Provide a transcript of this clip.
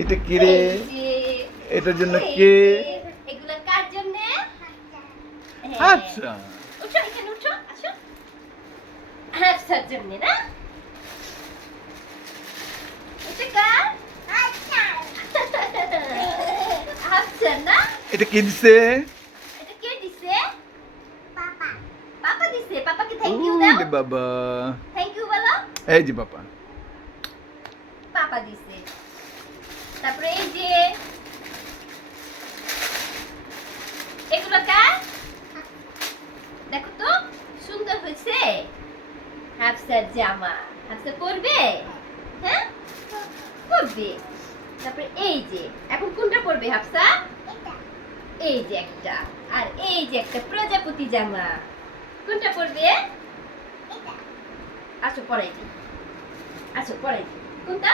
এটা কি রে? এটার জন্য কে? এগুলা কার জন্য? আচ্ছা উঠো, এখানে উঠো, আসো। হাফসার জন্য না? এটা কার? হাফসার না? এটা কে দিছে? এটা কে দিছে? পাপা দিছে। পাপাকে থ্যাংক ইউ দাও। ওরে বাবা, থ্যাংক ইউ বলো। এই যে বাবা। পাপা দিছে। তারপরে এই যে এগুলো কার? দেখো তো সুন্দর হয়েছে। হাফসার জামা। হাফসা পরবে? হ্যাঁ পরবে। তারপরে এই যে এখন কোনটা পরবে হাফসা? এই যে একটা, আর এই যে একটা প্রজাপতি জামা। কোনটা পরবে? আসো পরাই দিই। আসো পরাই দিই। কোনটা?